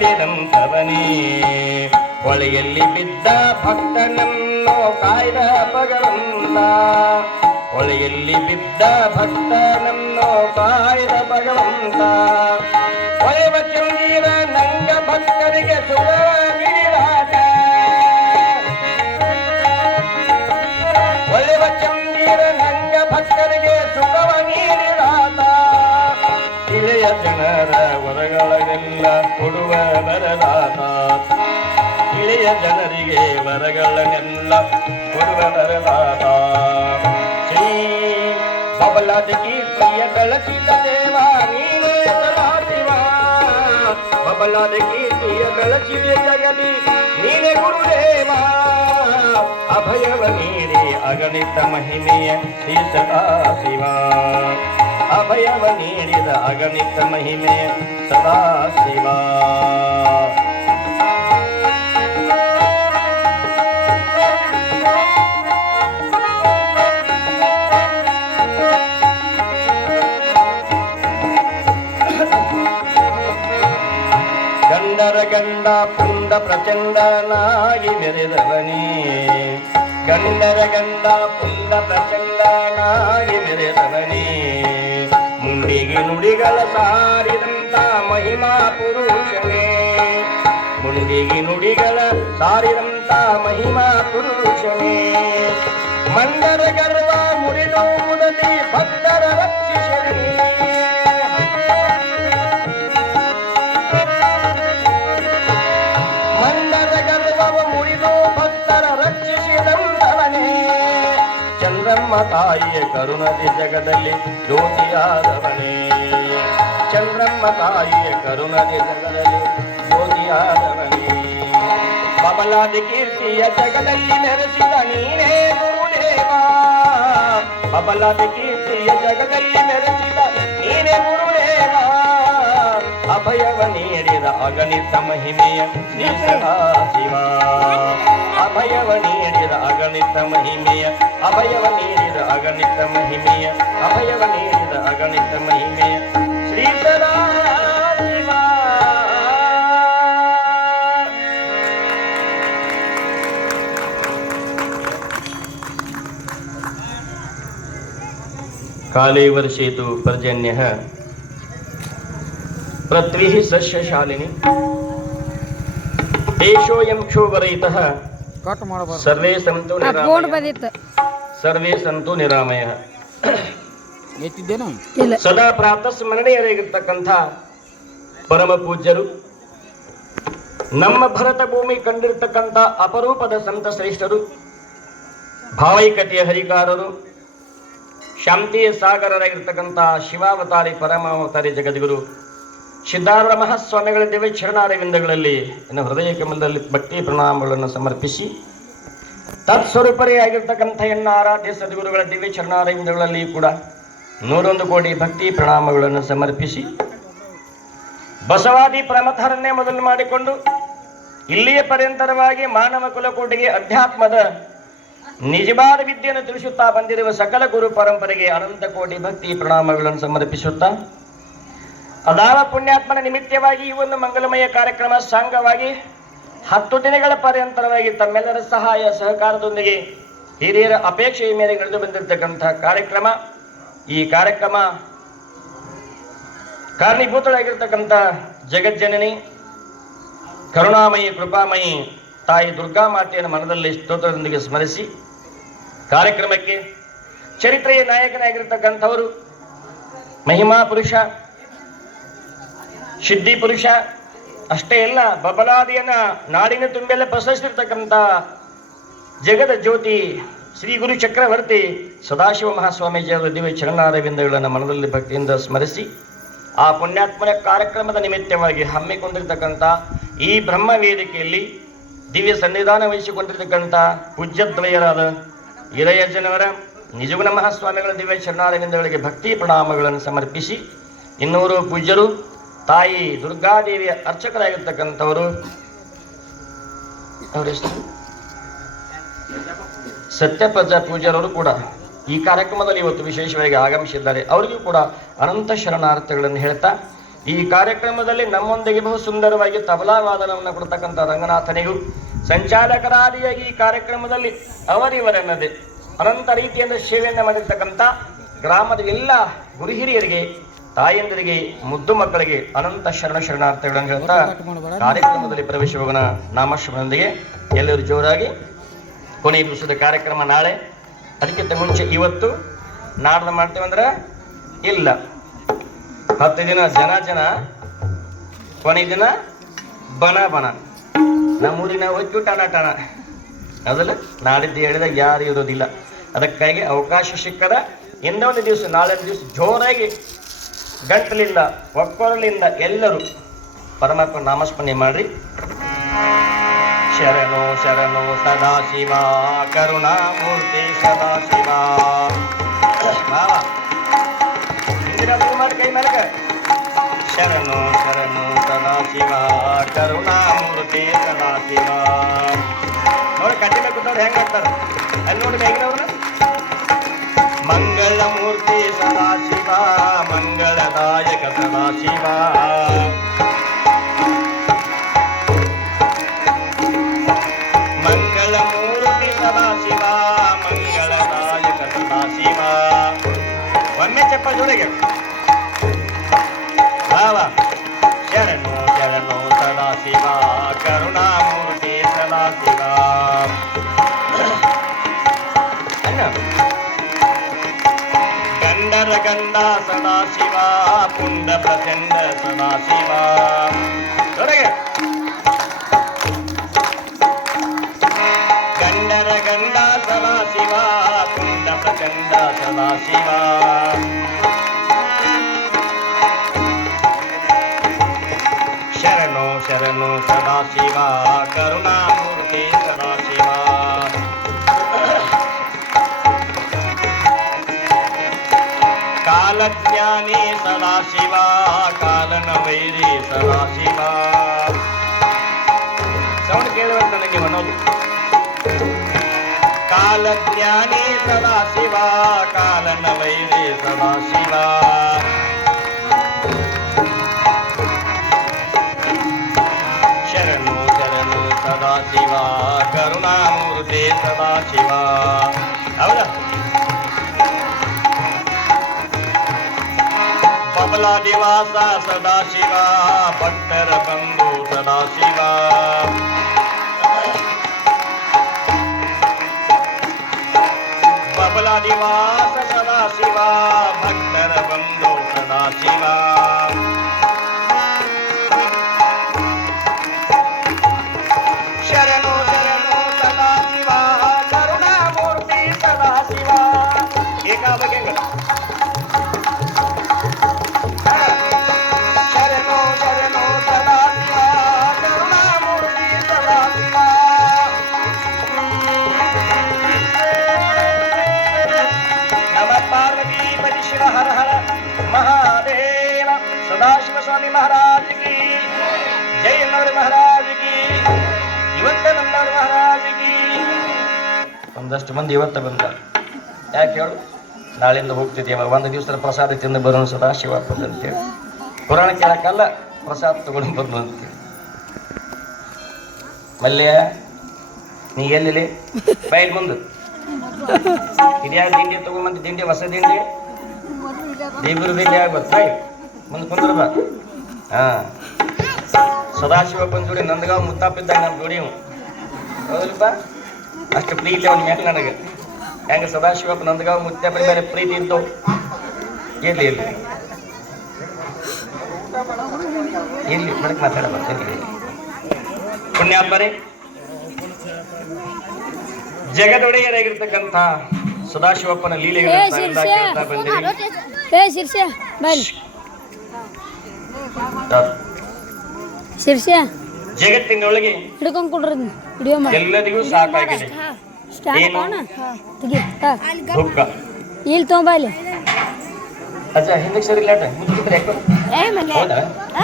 ನೀಡಿದಂತವನೇ ಹೊಳೆಯಲ್ಲಿ ಬಿದ್ದ ಭಕ್ತನನ್ನು ಕಾಯ್ದ ಭಗವಂತ. ಹೊಳೆಯಲ್ಲಿ ಬಿದ್ದ ಭಕ್ತನನ್ನು ಕಾಯ್ದ ಭಗವಂತ. ಹೊಳೆವ ಚಂದೀರ ಕೊಡುವ ವರದಾತ ಇಳೆಯ ಜನರಿಗೆ ವರಗಳನ್ನೆಲ್ಲ ಕೊಡುವ ವರದಾತ ಶ್ರೀ ಬಬಲದ ಕೀರ್ತಿಯ ಬೆಳಸಿದ ದೇವ ನೀನೇ ಸದಾಶಿವ. ಬಬಲದ ಕೀರ್ತಿಯ ಬೆಳಸಿದ ಜಗದಿ ನೀನೇ ಗುರುದೇವ. ಅಭಯವ ನೀಡಿ ಅಗಣಿತ ಮಹಿಮೆಯ ಶ್ರೀ ಸದಾ ಶಿವ ಅಭಯವ ನೀಡಿದ ಅಗಣಿತ ಮಹಿಮೆಯ ಸದಾ ಶಿವ ಗಂಡರ ಗಂಡ ಪುಂಡ ಪ್ರಚಂಡನಾಗಿ ಮೆರೆದವನೇ ಗಂಡರ ಗಂಡ ಪುಂಡ ಪ್ರಚಂಡನಾಗಿ ಮೆರೆದವನೇ ಮುಂಡಿಗೆ ನುಡಿಗಳ ಸಾರಿದಂತ ಮಹಿಮಾ ಪುರುಷನೇ. ಮುಂಡಿಗೆ ನುಡಿಗಳ ಸಾರಿದಂತ ಮಹಿಮಾ ಪುರುಷನೇ. ಮಂದರ ಗರ್ವ ಮುರಿದು ಮುದಲಿ ಭಕ್ತರ ರಕ್ಷಿಸನೇ ಮಂದರ ಗರ್ವವ ಮುರಿದು ಭಕ್ತರ ರಕ್ಷಿಸಿದಂತವನೇ ಚಂದ್ರಮ್ಮ ತಾಯಿಯ ಕರುಣದಿ ಜಗದಲ್ಲಿ ಜ್ಯೋತಿಯಾದವನೇ. ಚಂದ್ರಮ್ಮ ತಾಯಿಯ ಕರುಣದಿ ಜಗದಲ್ಲಿ ಜ್ಯೋತಿಯಾದವನೇ ಬಬಲಾದಿ ಕೀರ್ತಿಯ ಜಗದಲ್ಲಿ ನೆರೆಸಿದ ನೀನೇ ಗುರುದೇವ ಬಬಲಾದಿ ಕೀರ್ತಿಯ ಜಗದಲ್ಲಿ ನೆರೆಸಿದ ನೀನೇ ಗುರುದೇವ ಅಭಯವ ನೀಡಿದ ಅಗಣಿತ ಮಹಿಮೆಯ ಶ್ರೀ ಸದಾ ಶಿವ ಅಭಯವ ನೀಡಿದ ಅಗಣಿತ ಮಹಿಮೆಯ ಅಭಯವ ನೀಡಿದ ಅಗಣಿತ ಮಹಿಮೆಯ ಅಭಯವ ನೀಡಿದ ಅಗಣಿತ ಮಹಿಮೆಯ ಶ್ರೀ ಸದಾ ಶಿವ ಕಾಲೇ ವರ್ಷೇತು ಪರ್ಜನ್ಯ ಪೃಥ್ವಿ ಸಸ್ಯಶಾಲಿನಿ ದೇಶೋಯಂ ಕ್ಷೋಭರಹಿತಃ ಸರ್ವೇ ಸಂತು ಸರ್ವೇ ಸಂತು ನಿರಾಮಯ। ಎತ್ತಿದ್ದೇನು ಸದಾ ಪ್ರಾತಃ ಸ್ಮರಣೀಯರಾಗಿರ್ತಕ್ಕಂಥ ಪರಮ ಪೂಜ್ಯರು. ನಮ್ಮ ಭರತ ಭೂಮಿ ಕಂಡಿರ್ತಕ್ಕಂಥ ಅಪರೂಪದ ಸಂತ ಶ್ರೇಷ್ಠರು ಭಾವೈಕತೆಯ ಹರಿಕಾರರು ಶಾಂತಿಯ ಸಾಗರರಾಗಿರ್ತಕ್ಕಂಥ ಶಿವಾವತಾರಿ ಪರಮಾವತಾರಿ ಜಗದ್ಗುರು ಸಿದ್ಧಾರ್ಥ ಮಹಾಸ್ವಾಮಿಗಳ ದಿವ್ಯ ಚರಣಾರವಿಂದಗಳಲ್ಲಿ ನನ್ನ ಹೃದಯ ಕಮಲದಲ್ಲಿ ಭಕ್ತಿ ಪ್ರಣಾಮಗಳನ್ನು ಸಮರ್ಪಿಸಿ ತತ್ಸ್ವರೂಪರೇ ಆಗಿರ್ತಕ್ಕಂಥ ಎನ್ನ ಆರಾಧ್ಯ ಸದ್ಗುರುಗಳ ದಿವ್ಯ ಚರಣಾರವಿಂದಗಳಲ್ಲಿ ಕೂಡ ನೂರೊಂದು ಕೋಟಿ ಭಕ್ತಿ ಪ್ರಣಾಮಗಳನ್ನು ಸಮರ್ಪಿಸಿ ಬಸವಾದಿ ಪ್ರಮಥರನ್ನೇ ಮೊದಲು ಮಾಡಿಕೊಂಡು ಇಲ್ಲಿಯ ಪರ್ಯಂತರವಾಗಿ ಮಾನವ ಕುಲಕೋಟಿಗೆ ಅಧ್ಯಾತ್ಮದ ನಿಜವಾದ ವಿದ್ಯೆಯನ್ನು ತಿಳಿಸುತ್ತಾ ಬಂದಿರುವ ಸಕಲ ಗುರು ಪರಂಪರೆಗೆ ಅನಂತ ಕೋಟಿ ಭಕ್ತಿ ಪ್ರಣಾಮಗಳನ್ನು ಸಮರ್ಪಿಸುತ್ತಾ ಅದಾವ ಪುಣ್ಯಾತ್ಮನ ನಿಮಿತ್ತವಾಗಿ ಈ ಒಂದು ಮಂಗಲಮಯ ಕಾರ್ಯಕ್ರಮ ಸಾಂಗವಾಗಿ ಹತ್ತು ದಿನಗಳ ಪರ್ಯಂತರವಾಗಿ ತಮ್ಮೆಲ್ಲರ ಸಹಾಯ ಸಹಕಾರದೊಂದಿಗೆ ಹಿರಿಯರ ಅಪೇಕ್ಷೆಯ ಮೇಲೆ ನಡೆದು ಬಂದಿರತಕ್ಕಂತಹ ಕಾರ್ಯಕ್ರಮ. ಈ ಕಾರ್ಯಕ್ರಮ ಕಾರಣೀಭೂತಳಾಗಿರ್ತಕ್ಕಂಥ ಜಗಜ್ಜನನಿ, ಕರುಣಾಮಯಿ, ಕೃಪಾಮಯಿ ತಾಯಿ ದುರ್ಗಾ ಮಾತೆಯನ್ನು ಮನದಲ್ಲಿ ಸ್ತೋತ್ರದೊಂದಿಗೆ ಸ್ಮರಿಸಿ, ಕಾರ್ಯಕ್ರಮಕ್ಕೆ ಚರಿತ್ರೆಯ ನಾಯಕನಾಗಿರ್ತಕ್ಕಂಥವರು ಮಹಿಮಾ ಪುರುಷ ಸಿದ್ಧಿ ಪುರುಷ, ಅಷ್ಟೇ ಅಲ್ಲ ಬಬಲಾದಿಯನ್ನ ನಾಡಿನ ತುಂಬೆಲ್ಲ ಪ್ರಸರಿಸಿರ್ತಕ್ಕಂಥ ಜಗದ ಜ್ಯೋತಿ ಶ್ರೀ ಗುರು ಚಕ್ರವರ್ತಿ ಸದಾಶಿವ ಮಹಾಸ್ವಾಮೀಜಿಯವರ ದಿವ್ಯ ಚರಣಾರವಿಂದಗಳನ್ನು ಮನದಲ್ಲಿ ಭಕ್ತಿಯಿಂದ ಸ್ಮರಿಸಿ, ಆ ಪುಣ್ಯಾತ್ಮನ ಕಾರ್ಯಕ್ರಮದ ನಿಮಿತ್ತವಾಗಿ ಹಮ್ಮಿಕೊಂಡಿರ್ತಕ್ಕಂಥ ಈ ಬ್ರಹ್ಮ ವೇದಿಕೆಯಲ್ಲಿ ದಿವ್ಯ ಸನ್ನಿಧಾನ ವಹಿಸಿಕೊಂಡಿರ್ತಕ್ಕಂಥ ಪೂಜ್ಯದ್ವಯರಾದ ಜನವರ ನಿಜಗುಣ ಮಹಾಸ್ವಾಮಿಗಳ ದಿವ್ಯ ಚರಣಾರವಿಂದಗಳಿಗೆ ಭಕ್ತಿ ಪ್ರಣಾಮಗಳನ್ನು ಸಮರ್ಪಿಸಿ, ಇನ್ನೂರು ಪೂಜ್ಯರು, ತಾಯಿ ದುರ್ಗಾದೇವಿಯ ಅರ್ಚಕರಾಗಿರ್ತಕ್ಕಂಥವರು. ಅವರೆಷ್ಟು? ಸತ್ಯಪ್ರಜಾ ಪೂಜ್ಯರವರು ಕೂಡ ಈ ಕಾರ್ಯಕ್ರಮದಲ್ಲಿ ಇವತ್ತು ವಿಶೇಷವಾಗಿ ಆಗಮಿಸಿದ್ದಾರೆ. ಅವರಿಗೂ ಕೂಡ ಅನಂತ ಶರಣಾರ್ಥಗಳನ್ನು ಹೇಳ್ತಾ, ಈ ಕಾರ್ಯಕ್ರಮದಲ್ಲಿ ನಮ್ಮೊಂದಿಗೆ ಬಹು ಸುಂದರವಾಗಿ ತಬಲಾ ವಾದನವನ್ನು ಕೊಡ್ತಕ್ಕಂಥ ರಂಗನಾಥನಿಗೂ ಸಂಚಾಲಕರಾದಿಯಾಗಿ ಈ ಕಾರ್ಯಕ್ರಮದಲ್ಲಿ ಅವರಿವರೆನ್ನದೆ, ಅನಂತ ರೀತಿಯಿಂದ ಸೇವೆಯನ್ನು ಮಾಡಿರ್ತಕ್ಕಂಥ ಗ್ರಾಮದ ಎಲ್ಲ ಗುರು ಹಿರಿಯರಿಗೆ, ತಾಯಂದಿರಿಗೆ, ಮುದ್ದು ಮಕ್ಕಳಿಗೆ ಅನಂತ ಶರಣ ಶರಣಾರ್ಥಿಗಳನ್ನು ಹೇಳ್ತಾ, ಕಾರ್ಯಕ್ರಮದಲ್ಲಿ ಪ್ರವೇಶ ಹೋಗೋಣ ನಾಮಶ್ರಮದೊಂದಿಗೆ ಎಲ್ಲರೂ ಜೋರಾಗಿ ಕೊನೆಯ ದಿವಸದ ಕಾರ್ಯಕ್ರಮ ನಾಳೆ. ಅದಕ್ಕಿಂತ ಮುಂಚೆ ಇವತ್ತು ನಾಡ್ದು ಮಾಡ್ತೇವಂದ್ರೆ ಇಲ್ಲ. ಹತ್ತು ದಿನ ಜನ ಜನ ಕೊನೆ ದಿನ ಬನ ಬನ. ನಮ್ಮೂರಿನ ಹೊತ್ತು ಟಣ ಟಣ ಅದಲ್ಲ ನಾಡಿದ್ದು ಹೇಳಿದಾಗ ಯಾರು ಇರೋದಿಲ್ಲ. ಅದಕ್ಕಾಗಿ ಅವಕಾಶ ಸಿಕ್ಕದ ಇನ್ನೊಂದು ದಿವಸ ನಾಳೆ ದಿವಸ ಜೋರಾಗಿ ಗಂಟಲಿಂದ ಒಕ್ಕೊರಲಿಂದ ಎಲ್ಲರೂ. ಪರಮಾತ್ಮ ನಾಮಸ್ಮರಣೆ ಮಾಡ್ರಿ. ಶರಣು ಶರಣು ಸದಾಶಿವ, ಕರುಣಾಮೂರ್ತಿ ಸದಾಶಿವ. ಮೂರು ಮಾಡಿ ಕೈ ಮೇಲಕ. ಶರಣು ಶರಣು ಸದಾಶಿವ, ಕರುಣಾಮೂರ್ತಿ ಸದಾಶಿವ. ನೋಡಿ ಕಟ್ಟಿನ ಕೂತವ್ರು ಹೆಂಗ್ ಆಗ್ತಾರೆ? ಅಲ್ಲಿ ನೋಡಿ ಹೆಂಗ್ರವ್ರ ಮಂಗಳ ಮೂರ್ತಿ ಸದಾಶಿವ, ಮಂಗಳದಾಯಕ ಸದಾಶಿವ. ಒಮ್ಮೆ ಚಪ್ಪ ಜೋಡಿಗೆ ಭಾವ ಶರಣು ಶರಣು ಸದಾಶಿವ ಕರುಣಾಮೂರ್ತಿ ಸದಾಶಿವ ಅಣ್ಣ ಗಂಡರ ಗಂಡ ಸದಾಶಿವ ಪುಂಡ ಪ್ರಚಂಡ ಸದಾಶಿವ ಜೋಡಿಗೆ ಶರಣು ಶರಣು ಸದಾಶಿವ ಕರುಣಾಮೂರ್ತಿ ಸದಾಶಿವ ಕಾಲಜ್ಞಾನಿ ಸದಾಶಿವ ಕಾಲನ ವೈರಿ ಸದಾಶಿವ ಸೌಂಡ್ ಕೇಳುವಂತ ನನಗೆ ಅನ್ನೋದು ಕಾಲಜ್ಞಾನಿ ಸದಾಶಿವ ಕಾಲನ ವೈರಿ ಸದಾಶಿವ ಹೌದಾ ಬಬಲಾದಿವಾಸ ಸದಾಶಿವ ಭಕ್ತರ ಬಂಧು ಸದಾಶಿವ ಬಬಲಾದಿವಾಸ ಸದಾಶಿವ ಭಕ್ತರ ಬಂಧು ಸದಾಶಿವ ಶರಣು ಒಂದಷ್ಟು ಮಂದಿ ಇವತ್ತು ಬಂದ. ಯಾಕೆ ಹೇಳು? ನಾಳೆಯಿಂದ ಹೋಗ್ತಿದ್ದೀವ ಒಂದು ದಿವಸದ ಪ್ರಸಾದ ತಿಂದು ಬರೋಣ ಸದಾಶಿವ ಅಂತೇಳಿ. ಪುರಾಣ ಕೇಳಕ್ಕಲ್ಲ ಪ್ರಸಾದ ತಗೊಂಡು ಬರೋಣ ಅಂತೇಳಿ. ನೀ ಎಲ್ಲಿ ಬಯಲ್ ಮುಂದೆ ಇದ್ಯಾ ತಿಂಡಿ ತಗೊಂಬಂತ ತಿಂಡಿ ಹೊಸ ತಿಂಡಿ ದೇವರು ಬೇಲಿ ಆಗ್ಬೇಕು ಬಾಯ್ ಮುಂದೆ ಕುಂದ್ರ ಬಾ. ಹಾ. ಸದಾಶಿವಪ್ಪನ ಜೋಡಿ ನಂದಗಾವ್ ಮುತ್ತಾಪಿದ್ದಾಗ ನಮ್ಮ ಜೋಡಿ. ಹೌದಲ್ಪ ಅಷ್ಟು ಪ್ರೀತಿ ಅವನ ಮೇಲೆ ನನಗೆ? ಹೆಂಗ ಸದಾಶಿವಪ್ಪ ನಂದಗಾವ್ ಮುತ್ತಪ್ಪನ ಮೇಲೆ ಪ್ರೀತಿ ಇದ್ದು? ಎಲ್ಲಿ ಎಲ್ಲಿ ಎಲ್ಲಿ ಮಡಕ್ ಮಾತಾಡ ಬರ್ತೀನಿ ಪುಣ್ಯಾತ್ಮರೇ ಜಗದೊಡೆಯರಾಗಿರ್ತಕ್ಕಂಥ ಸದಾಶಿವಪ್ಪನ ಲೀಲೆಗಳು ಜಗತ್ತಿನೊಳಗೆ ಹಿಡ್ಕೊಂಡ್ ಕೊಡ್ರಿ ವಿಡಿಯೋ ಮಾಡಿ ಎಲ್ಲರಿಗೂ ಸಾಕಾಗಿದೆ ಸ್ಟ್ಯಾಂಡ್ ಏನು? ಕಾಣ ತೆಗಿ ಹಾ. ದುಃಖ ಇಲ್ಲಿ ತೊಗೊಂಬ ಇಲ್ಲಿ ಅಜ್ಜ ಹಿಂದಕ್ಕೆ ಸರಿ ಇಲ್ಲ ಮುಂದಕ್ಕೆ ಯಾಕೋ ಏ ಮಲ್ಯ ಹೌದಾ